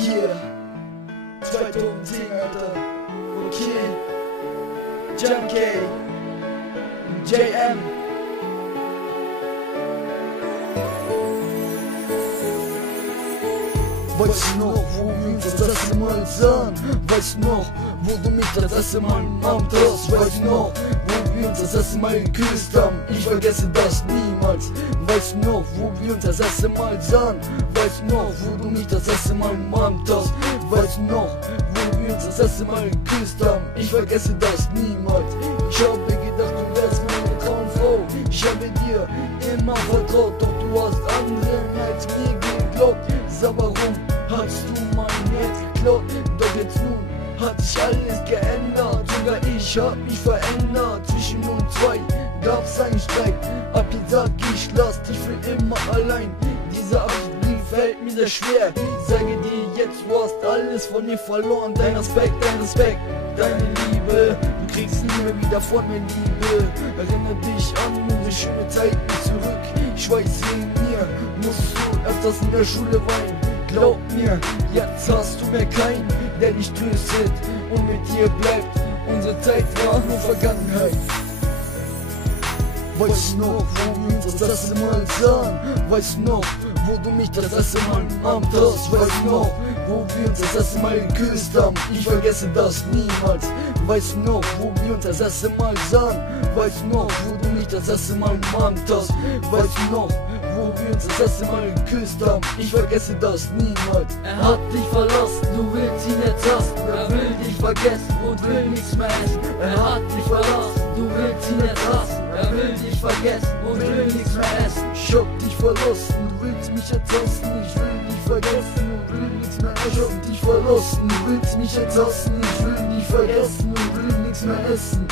Yeah, 2010, Alter. Okay. Junkie. JM. Weißt du noch, wo wir uns das erste Mal sahen? Weißt du noch, wo du mich das erste Mal umarmt hast? Weißt du noch, wo wir uns das erste Mal geküsst haben? Ich vergesse das niemals. Weißt du noch, wo wir uns das erste Mal sahen? Weißt du noch, wo du mich das erste Mal umarmt hast? Weißt du noch, wo wir uns das erste Mal geküsst haben? Ich vergesse das niemals. Ich habe gedacht, du wärst meine Traumfrau. Ich habe dir immer vertraut, doch du hast anderen als mir geglaubt. Sag, warum hast du mein Herz geklaut? Doch jetzt nun hat sich alles geändert. Sogar ich hab mich verändert. Zwischen uns zwei gab's einen Streit. Ab jetzt sag ich, lass dich für immer allein. Dieser Abschied fällt mir sehr schwer. Ich sage dir jetzt, du hast alles von mir verloren. Dein Respekt, deine Liebe. Du kriegst nie mehr wieder von mir Liebe. Erinnere dich an unsere schöne Zeiten zurück. Ich weiß, wegen mir musst du öfters in der Schule weinen. Glaub mir, jetzt hast du mehr keinen, der dich tröstet und mit dir bleibt. Unsere Zeit war nur Vergangenheit. Weißt du noch, wo wir uns das erste Mal sahen? Weißt du noch, wo du mich das erste Mal umarmt hast? Weißt du noch, wo wir uns das erste Mal geküsst haben? Ich vergesse das niemals. Weißt du noch, wo wir uns das erste Mal sahen? Weißt du noch, wo du mich das erste Mal umarmt hast? Weißt du noch, wo wir uns das erste Mal geküsst haben? Ich vergesse das niemals. Er hat dich verlassen, du willst ihn jetzt hassen. Er will dich vergessen und will nichts mehr essen. Er hat dich verlassen, du willst ihn jetzt hassen. Er will dich vergessen und will nichts mehr essen. Ich hab dich verlassen, du willst mich jetzt hassen. Ich will dich vergessen und will nichts mehr essen. Ich hab dich verlassen, du willst mich jetzt hassen. Ich will dich vergessen und will nichts mehr essen.